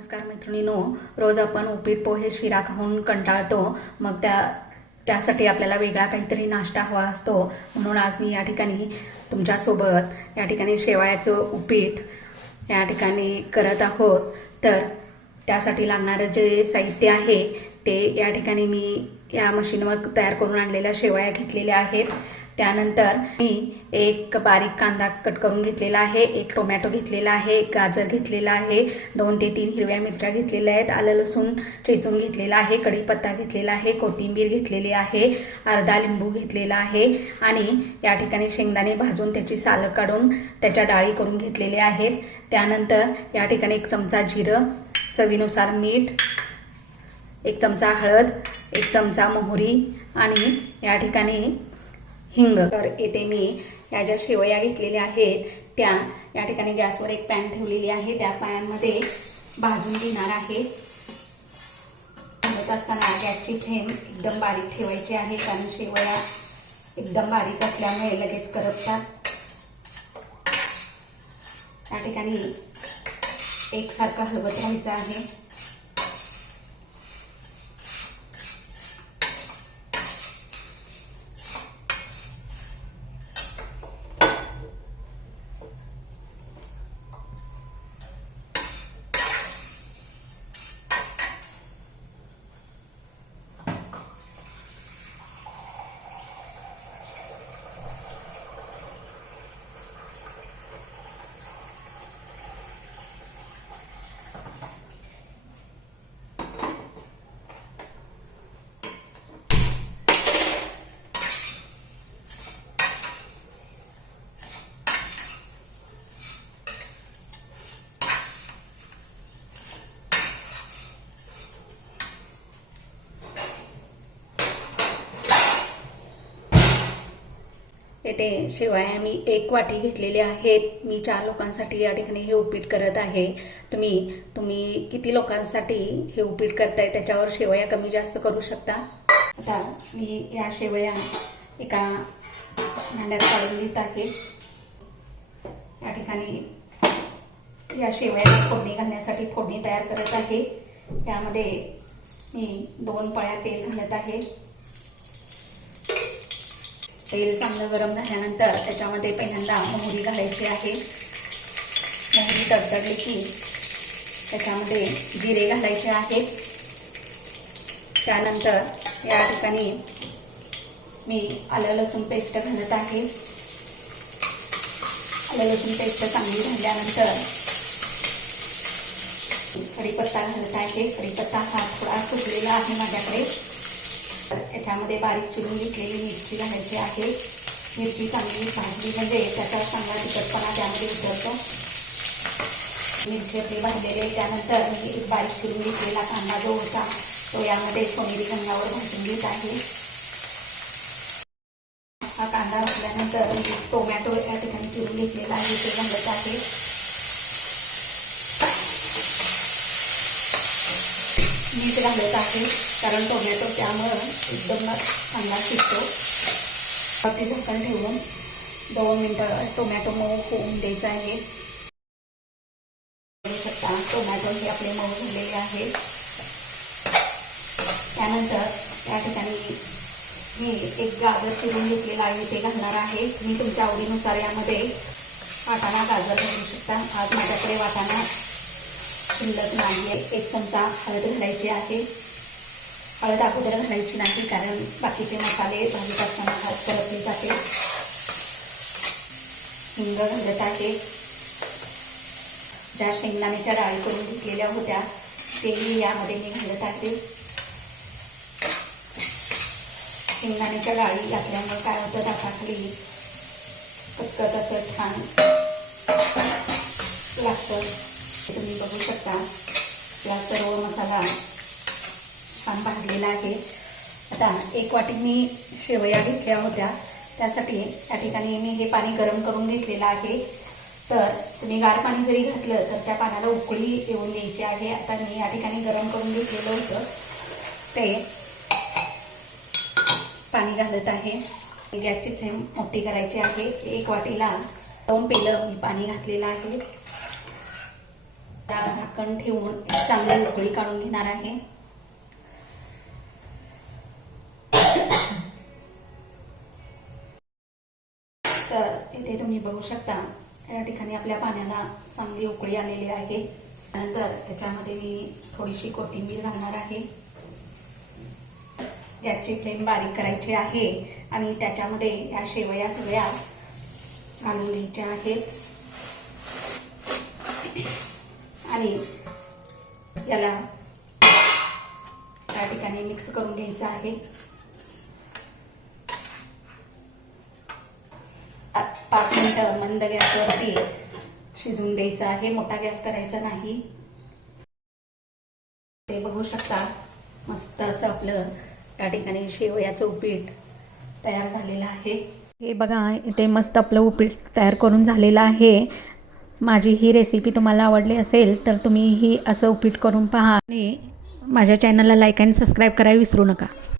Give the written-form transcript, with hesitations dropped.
नमस्कार मैत्रिणींनो, रोज आपण उपीट पोहे शिरा खाऊन कंटाळतो. मग त्यासाठी आपल्याला वेगळा काहीतरी नाश्ता हवा असतो. म्हणून आज मी या ठिकाणी तुमच्यासोबत या ठिकाणी शेवाळ्याचं उपीट या ठिकाणी करत आहोत. तर त्यासाठी लागणारं जे साहित्य आहे ते या ठिकाणी मी या मशीनवर तयार करून आणलेल्या शेवाळ्या घेतलेल्या आहेत. त्यानंतर मी एक बारीक कांदा कट करून घेतलेला आहे, एक टोमॅटो घेतलेला आहे, एक गाजर घेतलेला आहे, 2 ते 3 हिरव्या मिरच्या घेतलेल्या आहेत, आलं लसूण चेचून घेतलेला आहे, कढीपत्ता घेतलेला आहे, कोथिंबीर घेतलेली आहे, अर्धा लिंबू घेतलेला आहे आणि या ठिकाणी शेंगदाणे भाजून त्याची सालं काढून त्याच्या डाळी करून घेतलेल्या आहेत. त्यानंतर या ठिकाणी 1 चमचा जिरं, चवीनुसार मीठ, 1 चमचा हळद, 1 चमचा मोहरी आणि या ठिकाणी हिंग. तर येथे मी या ज्या शेवया घेतलेल्या आहेत त्या या ठिकाणी गॅसवर एक पॅन ठेवलेली आहे. त्या पॅनमध्ये भाजून घेणार आहे. भाजत असताना गॅसची फ्लेम एकदम बारीक ठेवायची आहे, कारण शेवया एकदम बारीक असल्यामुळे लगेच करपतात. या ठिकाणी एकसारखं हलवत राहायचं आहे. येथे शेवया मी 1 वाटी घेतलेले आहेत. मी 4 लोकांसाठी या ठिकाणी हे उपीट करत आहे. तुम्ही किती लोकांसाठी हे उपीट करताय त्याच्यावर शेवया कमी जास्त करू शकता. आता मी या शेवया एका भांड्यात काढून घेत आहे. या ठिकाणी या शेवया फोडणी घालण्यासाठी फोडणी तयार करत आहे. त्यामध्ये मी 2 पळ्या तेल घालत आहे. तेल चांगलं गरम झाल्यानंतर त्याच्यामध्ये पहिल्यांदा मोहरी घालायची आहे. मोहरी तडतडली की त्याच्यामध्ये जिरे घालायचे आहेत. त्यानंतर या ठिकाणी मी आलं लसूण पेस्ट घालत आहे. आलं लसूण पेस्ट चांगली झाल्यानंतर कढीपत्ता घालत आहे. कढीपत्ता हा थोडा सुकलेला आहे माझ्याकडे. याच्यामध्ये बारीक चिरून घेतलेली मिरची घालायची आहे. मिरची चांगली भाजली म्हणजे त्याचा चांगला तिखटपणा त्यामध्ये उतरतो. मिरची आपली भाजलेली आहे. त्यानंतर मी एक बारीक चिरून घेतलेला कांदा जो होता तो यामध्ये सोनेरी रंगावर भाजून घेत आहे. हा कांदा भाजल्यानंतर मी टोमॅटो या ठिकाणी चिरून घेतलेला आहे ते घालत आहे. मीठ घालत आहे, कारण टोमॅटो त्यामुळं एकदम चांगला शिजतो. वरती झाकण ठेवून 2 मिनिटं टोमॅटो मऊ होऊन द्यायचा आहे. टोमॅटो हे आपले मऊ झालेले आहे. त्यानंतर या ठिकाणी मी एक गाजर चिरून घेतलेला आहे ते घालणार आहे. तुम्ही तुमच्या आवडीनुसार यामध्ये वाटाणा गाजर घालू शकता. आज माझ्याकडे वाटाणा शिल्लक नाही आहे. 1 चमचा हळद घालायची आहे. हळद अगोदर घालायची नाही, कारण बाकीचे मसाले भाजत असताना हात करपले जाते. हिंग घालत आहे. ज्या शेंगदाण्याच्या डाळी करून घेतलेल्या होत्या तेही यामध्ये मी घालत आहे. शेंगदाण्याच्या डाळी घातल्यामुळे काय होतं, दाताखाली कचकट असं छान लागतं. तुम्ही बघू शकता या सर्व मसाला छान भाजलेला आहे. आता 1 वाटी मी शेवया घेतल्या होत्या, त्यासाठी या ठिकाणी मी हे पाणी गरम करून घेतलेलं आहे. तर तुम्ही गार पाणी जरी घातलं तर त्या पाण्याला उकळी येऊन द्यायची आहे. आता मी या ठिकाणी गरम करून घेतलेलं होतं ते पाणी घालत आहे. गॅसची फ्लेम मोठी करायची आहे. 1 वाटीला 2 पेलं मी पाणी घातलेलं आहे. त्याला झाकण ठेवून चांगली उकळी काढून घेणार आहे. तर इथे तुम्ही बघू शकता या ठिकाणी आपल्या पाण्याला चांगली उकळी आलेली आहे. त्यानंतर त्याच्यामध्ये मी थोडीशी कोथिंबीर घालणार आहे. गॅसची फ्लेम बारीक करायची आहे आणि त्याच्यामध्ये या शेवया सगळ्या घालून घ्यायच्या आहेत आणि याला या ठिकाणी मिक्स करून घ्यायचं आहे. 5 मिनिटं मंद गॅसवरती शिजवून द्यायचं आहे. मोठा गॅस करायचा नाही. ते बघू शकता मस्त असं आपलं या ठिकाणी शेवयाचं उपीट तयार झालेलं आहे. हे बघा इथे मस्त आपलं उपीट तयार करून झालेलं आहे. माझी ही रेसिपी तुम्हाला आवडली असेल तर तुम्ही ही असं उपीट करून पहा आणि माझ्या चॅनलला लाईक आणि सबस्क्राईब करायला विसरू नका.